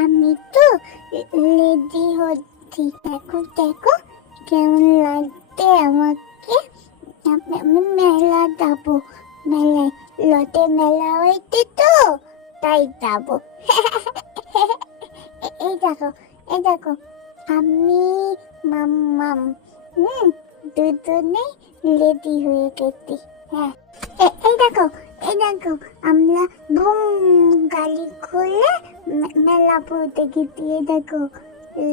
আমি তো রেডি হচ্ছি, দেখো দেখো কেমন লাগছে আমাকে। আমি মেলা যাবো, মেলায় লটে মেলা হইতে তো, তাই যাবো। এই দেখো, এই দেখো, আমি মাম্মাম, হুম, দুজনে রেডি হয়ে গেছি। হ্যাঁ, এই দেখো, এই দেখো, আমরা বুম গাড়ি খুলে মেলা পড়তে গেছি। এই দেখো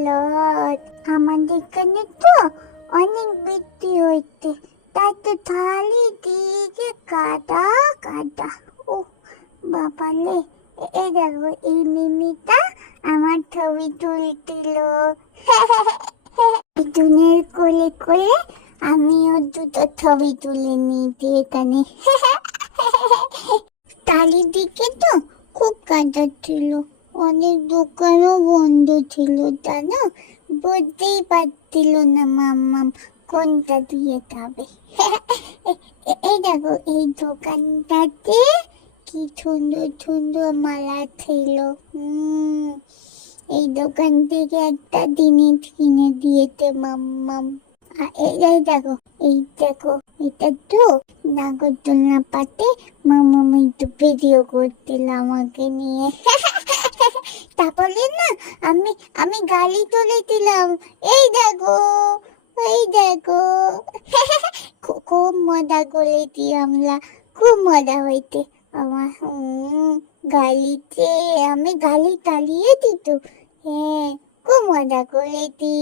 লট, আমাদের এখানে তো অনেক বৃষ্টি হয়েছে, তাই তো থালি দিকে কাদা কাদা। ও বাবালে, এই দেখো এই মিমিটা আমার ছবি তুলছিল। দুনের কোলে কোলে আমিও দুটো ছবি তুলে নিয়েছি এখানে। চারিদিকে তো খুব কাদা ছিল, অনেক দোকানও বন্ধ ছিল, জানো, বুঝতেই পারছিল না মাম্মাম কোনটা দিয়ে যাবে। এই দেখো এই দোকানটাতে কি সুন্দর সুন্দর মালা ছিল। এই দোকান থেকে একটা জিনিস কিনে দিয়েছে মাম্মাম। এই দেখো, এই দেখো, এটা তো নাগরদোলনা পাতে মাম্মাম একটু ভিডিও করছিল আমাকে নিয়ে। তারপরে না আমি আমি গালি তুলেছিলাম। এই দেখো, এই দেখো। খুব মজা করেছি আমরা, খুব মজা হয়েছে আমার। গালিতে আমি গালি চালিয়ে দিত। হ্যাঁ, খুব মজা করেছি।